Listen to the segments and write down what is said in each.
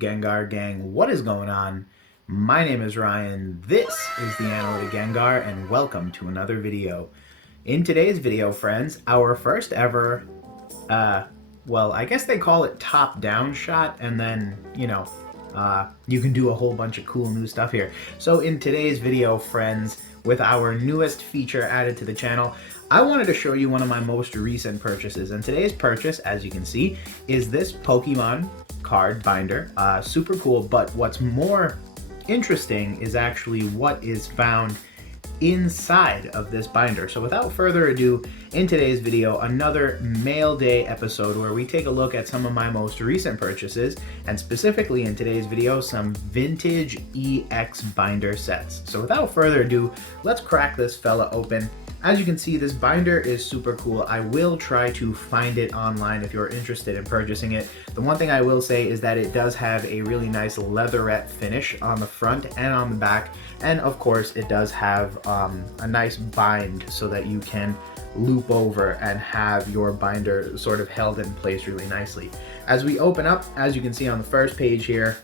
Gengar Gang. What is going on? My name is Ryan. This is the Analytic Gengar, and welcome to another video. In today's video, friends, our first ever, well, I guess they call it top-down shot, and then, you can do a whole bunch of cool new stuff here. So in today's video, friends, with our newest feature added to the channel, I wanted to show you one of my most recent purchases. And today's purchase, as you can see, is this Pokemon card binder. Super cool, but what's more interesting is actually what is found inside of this binder. So without further ado, in today's video, another mail day episode where we take a look at some of my most recent purchases, and specifically in today's video, some vintage EX binder sets. So without further ado, let's crack this fella open. As you can see, this binder is super cool. I will try to find it online if you're interested in purchasing it. The one thing I will say is that it does have a really nice leatherette finish on the front and on the back. And of course, it does have a nice bind so that you can loop over and have your binder sort of held in place really nicely. As we open up, as you can see on the first page here,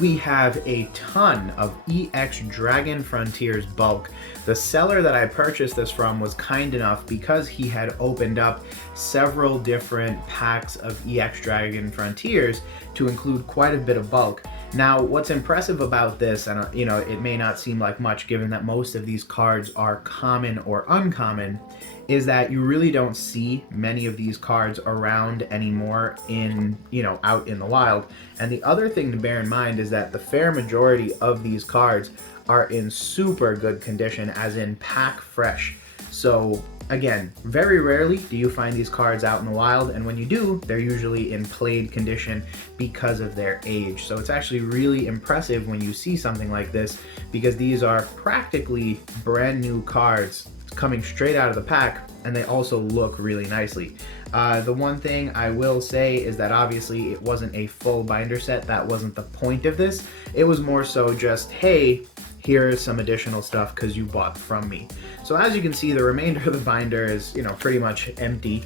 we have a ton of EX Dragon Frontiers bulk. The seller that I purchased this from was kind enough, because he had opened up several different packs of EX Dragon Frontiers, to include quite a bit of bulk. Now, what's impressive about this, and it may not seem like much given that most of these cards are common or uncommon, is that you really don't see many of these cards around anymore in, out in the wild. And the other thing to bear in mind is that the fair majority of these cards are in super good condition, as in pack fresh. So again, very rarely do you find these cards out in the wild, and when you do, they're usually in played condition because of their age. So it's actually really impressive when you see something like this, because these are practically brand new cards coming straight out of the pack, and they also look really nicely. The one thing I will say is that obviously it wasn't a full binder set. That wasn't the point of this. It was more so just, hey, here's some additional stuff because you bought from me. So as you can see, the remainder of the binder is, pretty much empty.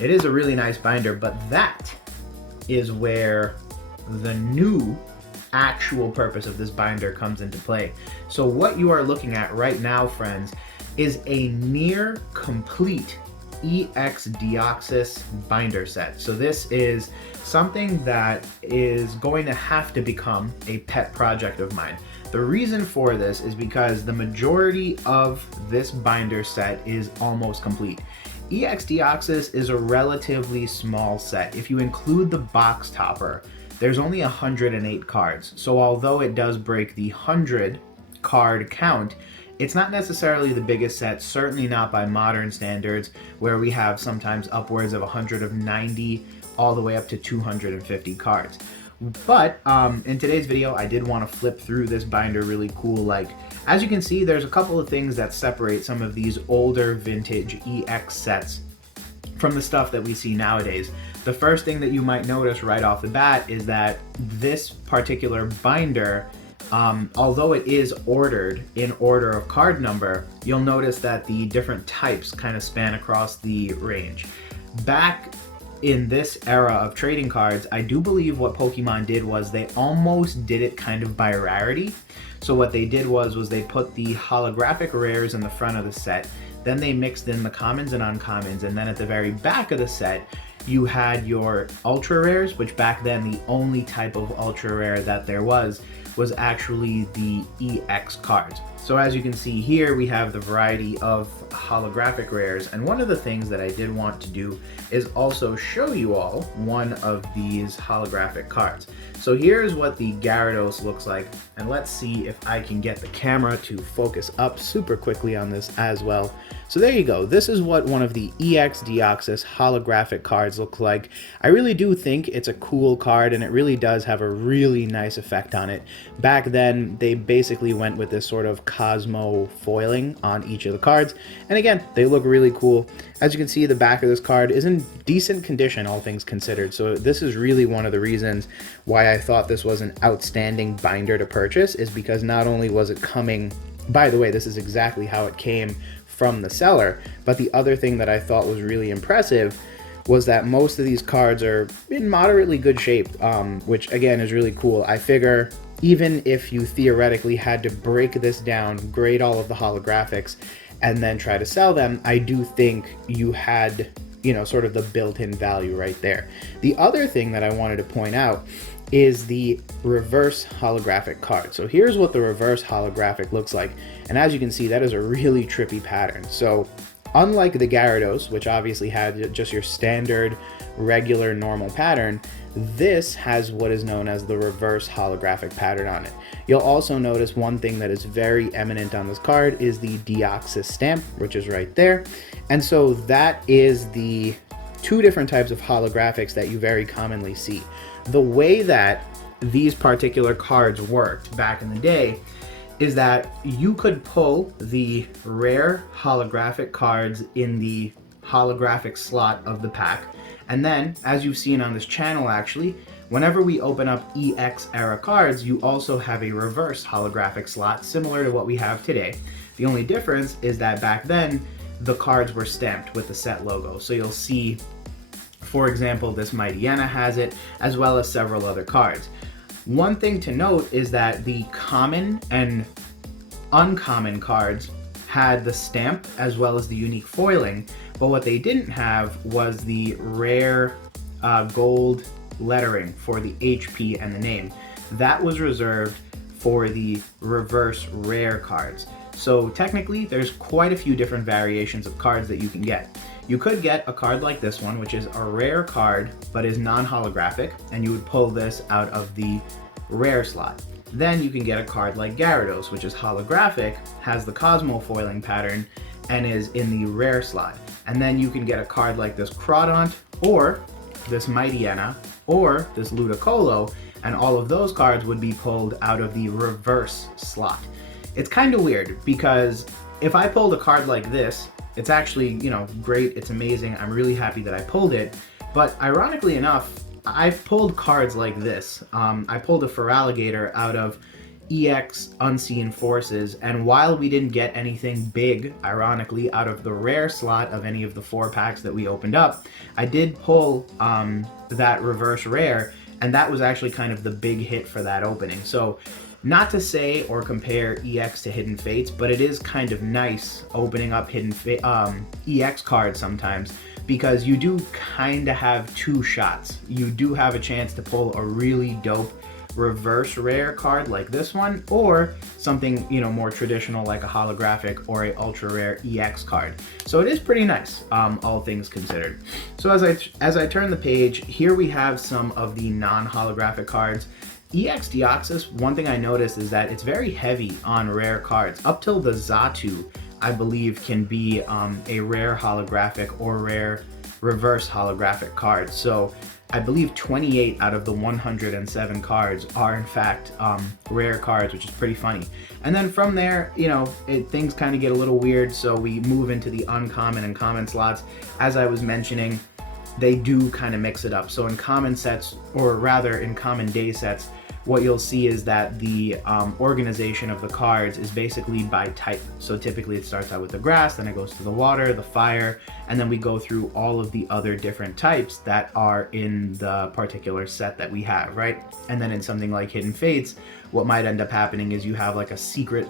It is a really nice binder, but that is where the new actual purpose of this binder comes into play. So what you are looking at right now, friends, is a near complete EX Deoxys binder set. So this is something that is going to have to become a pet project of mine. The reason for this is because the majority of this binder set is almost complete. EX Deoxys is a relatively small set. If you include the box topper, there's only 108 cards. So although it does break the 100 card count, it's not necessarily the biggest set, certainly not by modern standards, where we have sometimes upwards of 190 all the way up to 250 cards. But in today's video, I did want to flip through this binder really cool. As you can see, there's a couple of things that separate some of these older vintage EX sets from the stuff that we see nowadays. The first thing that you might notice right off the bat is that this particular binder, although it is ordered in order of card number, you'll notice that the different types kind of span across the range. Back in this era of trading cards, I do believe what Pokemon did was they almost did it kind of by rarity. So what they did was they put the holographic rares in the front of the set, then they mixed in the commons and uncommons, and then at the very back of the set, you had your ultra rares, which back then the only type of ultra rare that there was actually the EX cards. So as you can see here, we have the variety of holographic rares, and one of the things that I did want to do is also show you all one of these holographic cards. So here's what the Gyarados looks like, and let's see if I can get the camera to focus up super quickly on this as well. So there you go. This is what one of the EX Deoxys holographic cards look like. I really do think it's a cool card, and it really does have a really nice effect on it. Back then, they basically went with this sort of Cosmo foiling on each of the cards, and again, they look really cool. As you can see, the back of this card is in decent condition, all things considered, so this is really one of the reasons why I thought this was an outstanding binder to purchase, is because not only was it coming, by the way, this is exactly how it came from the seller, but the other thing that I thought was really impressive was that most of these cards are in moderately good shape, which again is really cool. I figure even if you theoretically had to break this down, grade all of the holographics, and then try to sell them, I do think you had, you know, sort of the built-in value right there. The other thing that I wanted to point out is the reverse holographic card. So here's what the reverse holographic looks like. And as you can see, that is a really trippy pattern. So unlike the Gyarados, which obviously had just your standard, regular, normal pattern, this has what is known as the reverse holographic pattern on it. You'll also notice one thing that is very eminent on this card is the Deoxys stamp, which is right there. And so that is the two different types of holographics that you very commonly see. The way that these particular cards worked back in the day is that you could pull the rare holographic cards in the holographic slot of the pack. And then, as you've seen on this channel actually, whenever we open up EX era cards, you also have a reverse holographic slot similar to what we have today. The only difference is that back then, the cards were stamped with the set logo. So you'll see, for example, this Mightyena has it, as well as several other cards. One thing to note is that the common and uncommon cards had the stamp as well as the unique foiling, but what they didn't have was the rare gold lettering for the HP and the name. That was reserved for the reverse rare cards. So technically there's quite a few different variations of cards that you can get. You could get a card like this one, which is a rare card but is non-holographic, and you would pull this out of the rare slot. Then you can get a card like Gyarados, which is holographic, has the Cosmo foiling pattern, and is in the rare slot. And then you can get a card like this Crawdaunt, or this Mightyena, or this Ludicolo, and all of those cards would be pulled out of the reverse slot. It's kind of weird, because if I pulled a card like this, it's actually, you know, great, it's amazing, I'm really happy that I pulled it, but ironically enough, I've pulled cards like this. I pulled a Feraligatr out of EX Unseen Forces, and while we didn't get anything big, ironically, out of the rare slot of any of the 4 packs that we opened up, I did pull that reverse rare, and that was actually kind of the big hit for that opening. So not to say or compare EX to Hidden Fates, but it is kind of nice opening up EX cards sometimes, because you do kind of have 2 shots. You do have a chance to pull a really dope reverse rare card like this one, or something, you know, more traditional like a holographic or a ultra rare EX card. So it is pretty nice, all things considered. So as I turn the page, here we have some of the non-holographic cards. EX Deoxys, one thing I noticed is that it's very heavy on rare cards. Up till the Xatu, I believe, can be a rare holographic or rare reverse holographic card. So I believe 28 out of the 107 cards are in fact rare cards, which is pretty funny. And then from there, you know, things kind of get a little weird, so we move into the uncommon and common slots. As I was mentioning, they do kind of mix it up. So in common sets, or rather in common day sets, what you'll see is that the organization of the cards is basically by type. So typically it starts out with the grass, then it goes to the water, the fire, and then we go through all of the other different types that are in the particular set that we have, right? And then in something like Hidden Fates, what might end up happening is you have like a secret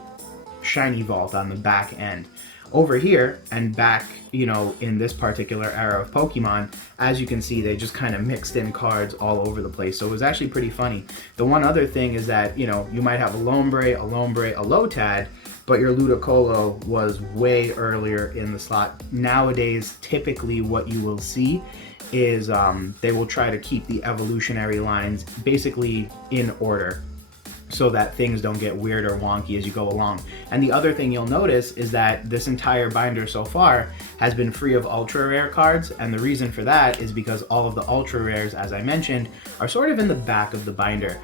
shiny vault on the back end. Over here and back, you know, in this particular era of Pokemon, as you can see, they just kind of mixed in cards all over the place. So it was actually pretty funny. The one other thing is that, you know, you might have a Lombre, a Lotad, but your Ludicolo was way earlier in the slot. Nowadays, typically what you will see is they will try to keep the evolutionary lines basically in order, so that things don't get weird or wonky as you go along. And the other thing you'll notice is that this entire binder so far has been free of ultra rare cards, and the reason for that is because all of the ultra rares, as I mentioned, are sort of in the back of the binder.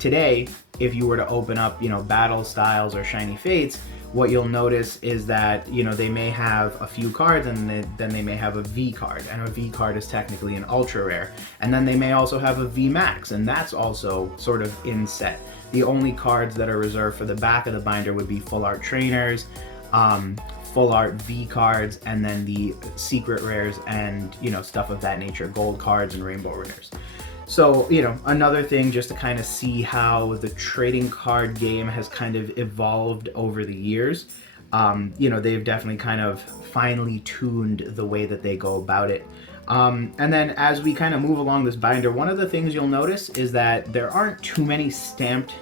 Today, if you were to open up, you know, Battle Styles or Shiny Fates, what you'll notice is that, you know, they may have a few cards, and then they may have a V card, and a V card is technically an ultra rare. And then they may also have a V Max, and that's also sort of in set. The only cards that are reserved for the back of the binder would be Full Art Trainers, full art V cards, and then the secret rares and, you know, stuff of that nature, gold cards and rainbow rares. So, you know, another thing just to kind of see how the trading card game has kind of evolved over the years. You know, they've definitely kind of finely tuned the way that they go about it. And then as we kind of move along this binder, one of the things you'll notice is that there aren't too many stamped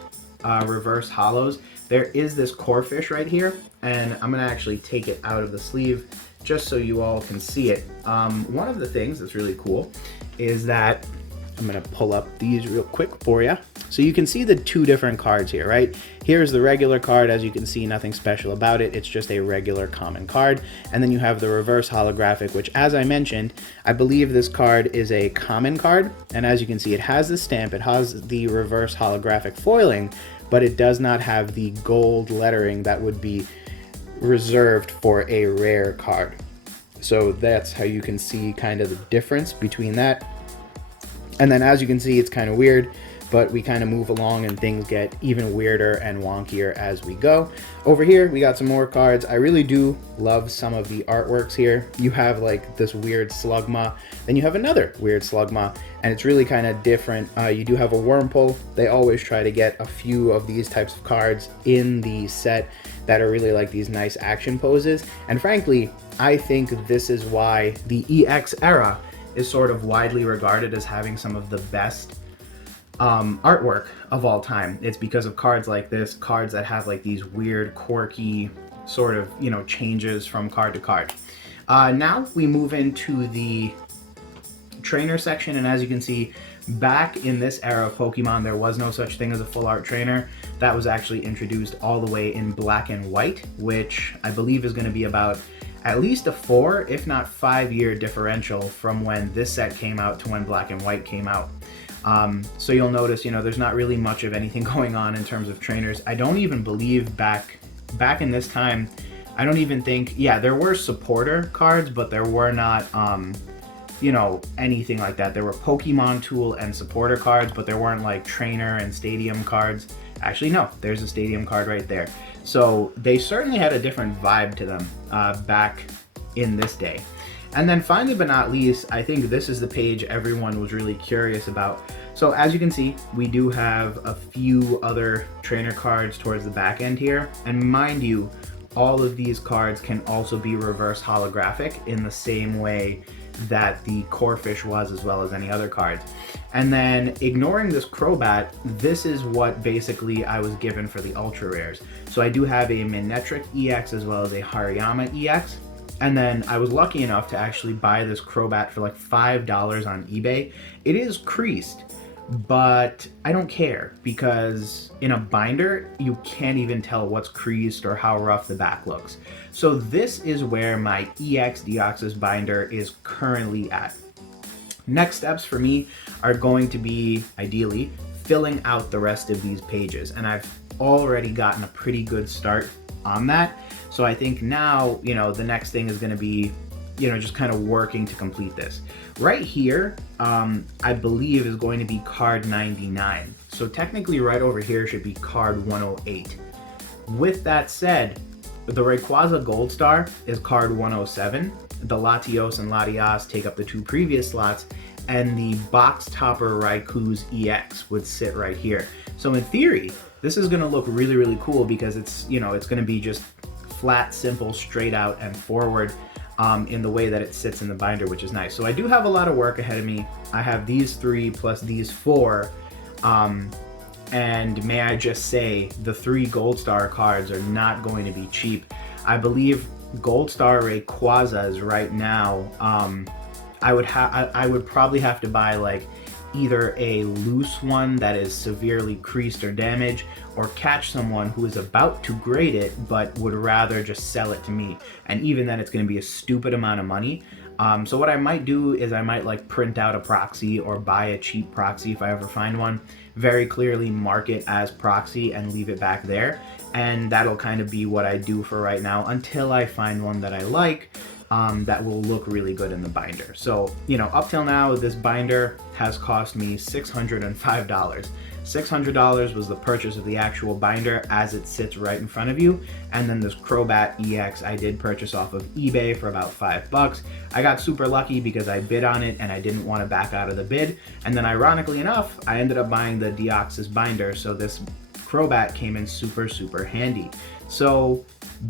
reverse holos. There is this core fish right here, and I'm gonna actually take it out of the sleeve just so you all can see it. One of the things that's really cool is that I'm gonna pull up these real quick for you. So you can see the two different cards here, right? Here's the regular card. As you can see, nothing special about it. It's just a regular common card. And then you have the reverse holographic, which, as I mentioned, I believe this card is a common card. And as you can see, it has the stamp, it has the reverse holographic foiling, but it does not have the gold lettering that would be reserved for a rare card. So that's how you can see kind of the difference between that. And then as you can see, it's kind of weird, but we kind of move along and things get even weirder and wonkier as we go. Over here, we got some more cards. I really do love some of the artworks here. You have like this weird Slugma, then you have another weird Slugma, and it's really kind of different. You do have a Wurmple. They always try to get a few of these types of cards in the set that are really like these nice action poses. And frankly, I think this is why the EX era is sort of widely regarded as having some of the best artwork of all time. It's because of cards like this, cards that have like these weird, quirky sort of, you know, changes from card to card. Now we move into the trainer section, and as you can see, back in this era of Pokemon, there was no such thing as a full art trainer. That was actually introduced all the way in black and white, which I believe is going to be about at least a 4, if not 5-year differential from when this set came out to when black and white came out. So you'll notice, you know, there's not really much of anything going on in terms of trainers. I don't even believe back in this time, I don't even think, yeah, there were supporter cards, but there were not, you know, anything like that. There were Pokemon Tool and supporter cards, but there weren't like trainer and stadium cards. Actually, no, there's a stadium card right there. So they certainly had a different vibe to them back in this day. And then finally but not least, I think this is the page everyone was really curious about. So as you can see, we do have a few other trainer cards towards the back end here. And mind you, all of these cards can also be reverse holographic in the same way that the core fish was, as well as any other cards. And then ignoring this Crobat, this is what basically I was given for the ultra rares. So I do have a Manectric EX as well as a Hariyama EX. And then I was lucky enough to actually buy this Crobat for like $5 on eBay. It is creased, but I don't care because in a binder, you can't even tell what's creased or how rough the back looks. So this is where my EX Deoxys binder is currently at. Next steps for me are going to be, ideally, filling out the rest of these pages. And I've already gotten a pretty good start on that. So I think now, you know, the next thing is going to be, you know, just kind of working to complete this. Right here, I believe is going to be card 99. So technically right over here should be card 108. With that said, the Rayquaza Gold Star is card 107. The Latios and Latias take up the 2 previous slots, and the box topper Raikou's EX would sit right here. So in theory, this is going to look really, really cool because it's, you know, it's going to be just flat, simple, straight out and forward in the way that it sits in the binder, which is nice. So I do have a lot of work ahead of me. I have these 3 plus these 4. And may I just say, the 3 Gold Star cards are not going to be cheap. I believe Gold Star Rayquazas right now, I would probably have to buy like either a loose one that is severely creased or damaged, or catch someone who is about to grade it but would rather just sell it to me. And even then, it's going to be a stupid amount of money. So what I might do is I might like print out a proxy or buy a cheap proxy if I ever find one, very clearly mark it as proxy and leave it back there. And that'll kind of be what I do for right now until I find one that I like that will look really good in the binder. So, you know, up till now, this binder has cost me $605. $600 was the purchase of the actual binder as it sits right in front of you. And then this Crobat EX I did purchase off of eBay for about $5. I got super lucky because I bid on it and I didn't want to back out of the bid. And then ironically enough, I ended up buying the Deoxys binder, so this Crobat came in super, super handy. So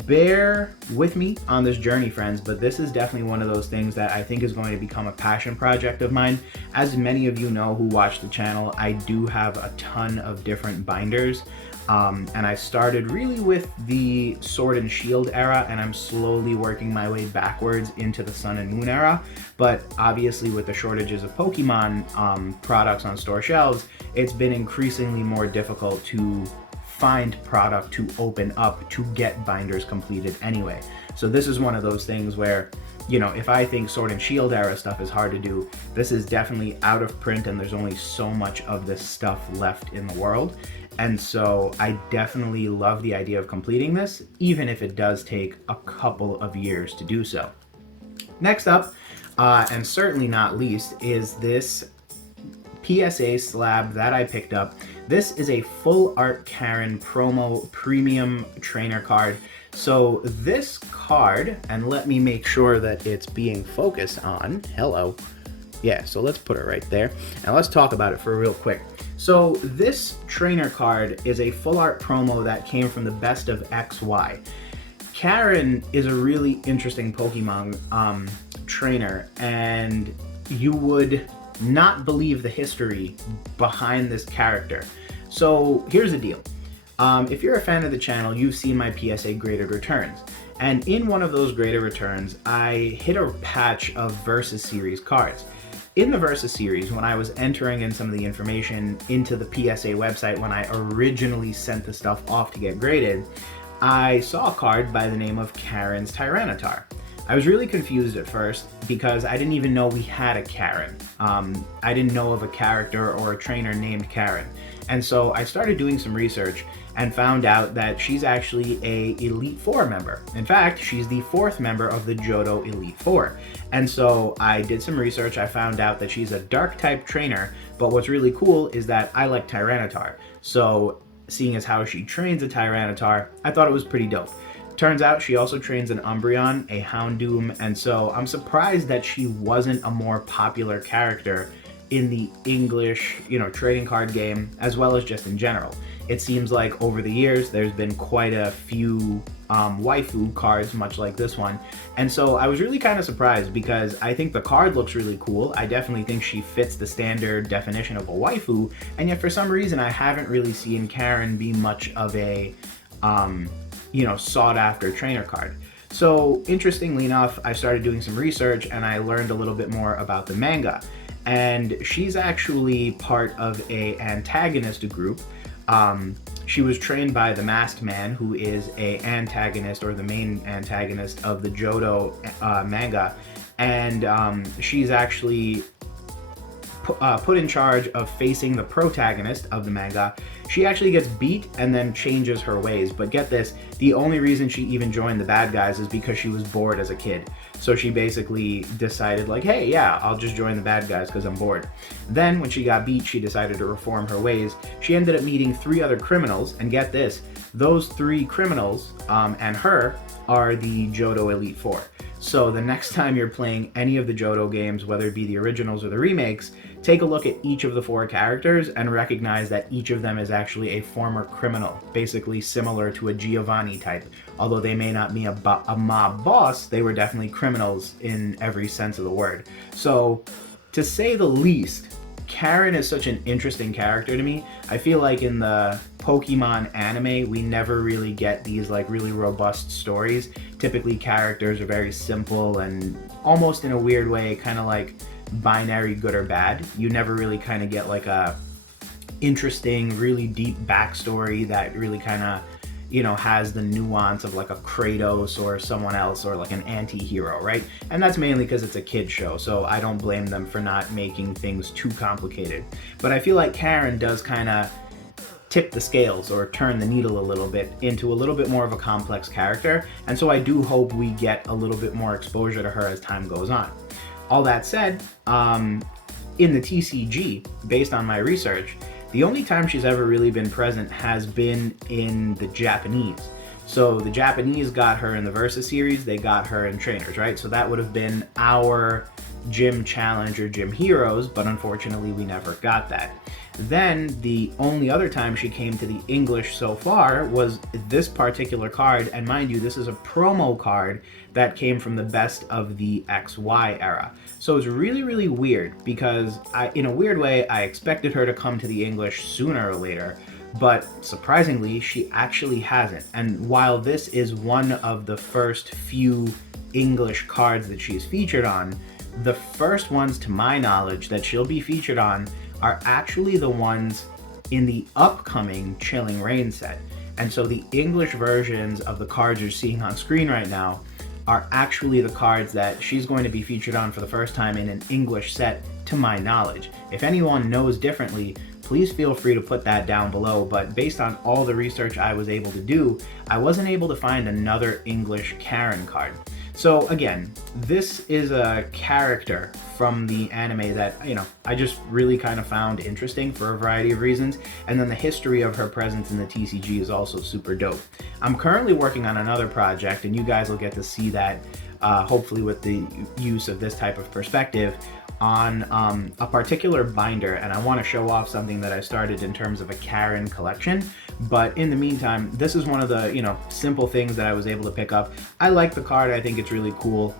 bear with me on this journey, friends, but this is definitely one of those things that I think is going to become a passion project of mine. As many of you know who watch the channel, I do have a ton of different binders. And I started really with the Sword and Shield era, and I'm slowly working my way backwards into the Sun and Moon era. But obviously with the shortages of Pokemon products on store shelves, it's been increasingly more difficult to find product to open up to get binders completed anyway. So this is one of those things where, you know, if I think Sword and Shield era stuff is hard to do, this is definitely out of print and there's only so much of this stuff left in the world. And so I definitely love the idea of completing this, even if it does take a couple of years to do so. Next up, and certainly not least, is this PSA slab that I picked up. This is a full art Karen promo premium trainer card. So this card, and let me make sure that it's being focused on, hello. Yeah, so let's put it right there. And let's talk about it for real quick. So this trainer card is a full art promo that came from the Best of XY. Karen is a really interesting Pokemon trainer, and you would not believe the history behind this character. So here's the deal. If you're a fan of the channel, you've seen my PSA graded returns. And in one of those graded returns, I hit a patch of Versus Series cards. In the Versus Series, when I was entering in some of the information into the PSA website when I originally sent the stuff off to get graded, I saw a card by the name of Karen's Tyranitar. I was really confused at first because I didn't even know we had a Karen. I didn't know of a character or a trainer named Karen. And so I started doing some research and found out that she's actually a Elite Four member. In fact, she's the 4th member of the Johto Elite Four. And so I did some research. I found out that she's a dark type trainer, but what's really cool is that I like Tyranitar. So seeing as how she trains a Tyranitar, I thought it was pretty dope. Turns out she also trains an Umbreon, a Houndoom, and so I'm surprised that she wasn't a more popular character in the English, trading card game, as well as just in general. It seems like over the years, there's been quite a few waifu cards, much like this one. And so I was really kind of surprised because I think the card looks really cool. I definitely think she fits the standard definition of a waifu. And yet for some reason, I haven't really seen Karen be much of a, sought after trainer card. So interestingly enough, I started doing some research and I learned a little bit more about the manga. And she's actually part of a antagonist group. She was trained by the Masked Man, who is a antagonist or the main antagonist of the Johto manga, and she's actually put in charge of facing the protagonist of the manga. She actually gets beat and then changes her ways, but get this, the only reason she even joined the bad guys is because she was bored as a kid. So she basically decided like, hey, yeah, I'll just join the bad guys because I'm bored. Then when she got beat, she decided to reform her ways. She ended up meeting 3 other criminals, and get this, those 3 criminals and her are the Johto Elite Four. So the next time you're playing any of the Johto games, whether it be the originals or the remakes, take a look at each of the 4 characters and recognize that each of them is actually a former criminal, basically similar to a Giovanni type. Although they may not be a mob boss, they were definitely criminals in every sense of the word. So, to say the least, Karen is such an interesting character to me. I feel like in the Pokemon anime, we never really get these like really robust stories. Typically, characters are very simple and almost in a weird way, kind of like binary good or bad. You never really kind of get like a interesting, really deep backstory that really kind of, has the nuance of like a Kratos or someone else or like an anti-hero, right? And that's mainly because it's a kid's show, so I don't blame them for not making things too complicated. But I feel like Karen does kind of tip the scales or turn the needle a little bit into a little bit more of a complex character, and so I do hope we get a little bit more exposure to her as time goes on. All that said, in the TCG, based on my research, The only time she's ever really been present has been in the Japanese. So the Japanese got her in the Versus series, they got her in Trainers, right? So that would have been our Gym Challenge or Gym Heroes, but unfortunately we never got that. Then the only other time she came to the English so far was this particular card, and mind you, this is a promo card that came from the Best of the XY era. So it's really, really weird because in a weird way, I expected her to come to the English sooner or later, but surprisingly, she actually hasn't. And while this is one of the first few English cards that she's featured on, the first ones to my knowledge that she'll be featured on are actually the ones in the upcoming Chilling Reign set. And so the English versions of the cards you're seeing on screen right now are actually the cards that she's going to be featured on for the first time in an English set, to my knowledge. If anyone knows differently, please feel free to put that down below, but based on all the research I was able to do, I wasn't able to find another English Karen card. So again, this is a character from the anime that, I just really kind of found interesting for a variety of reasons, and then the history of her presence in the TCG is also super dope. I'm currently working on another project, and you guys will get to see that, hopefully with the use of this type of perspective, on a particular binder, and I want to show off something that I started in terms of a Karen collection. But in the meantime, this is one of the simple things that I was able to pick up. I like the card, I think it's really cool,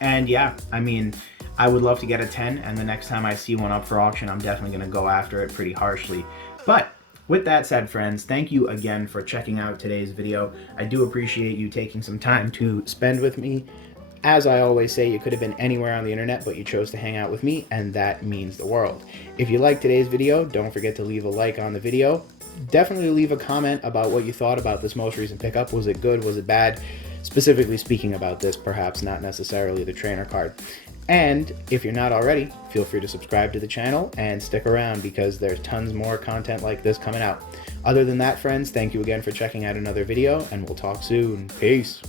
and yeah, I mean, I would love to get a 10, and the next time I see one up for auction, I'm definitely going to go after it pretty harshly. But with that said, friends, thank you again for checking out today's video. I do appreciate you taking some time to spend with me. As I always say, you could have been anywhere on the internet, but you chose to hang out with me, and that means the world. If you liked today's video, don't forget to leave a like on the video. Definitely leave a comment about what you thought about this most recent pickup. Was it good? Was it bad? Specifically speaking about this, perhaps not necessarily the trainer card. And if you're not already, feel free to subscribe to the channel and stick around because there's tons more content like this coming out. Other than that, friends, thank you again for checking out another video, and we'll talk soon. Peace.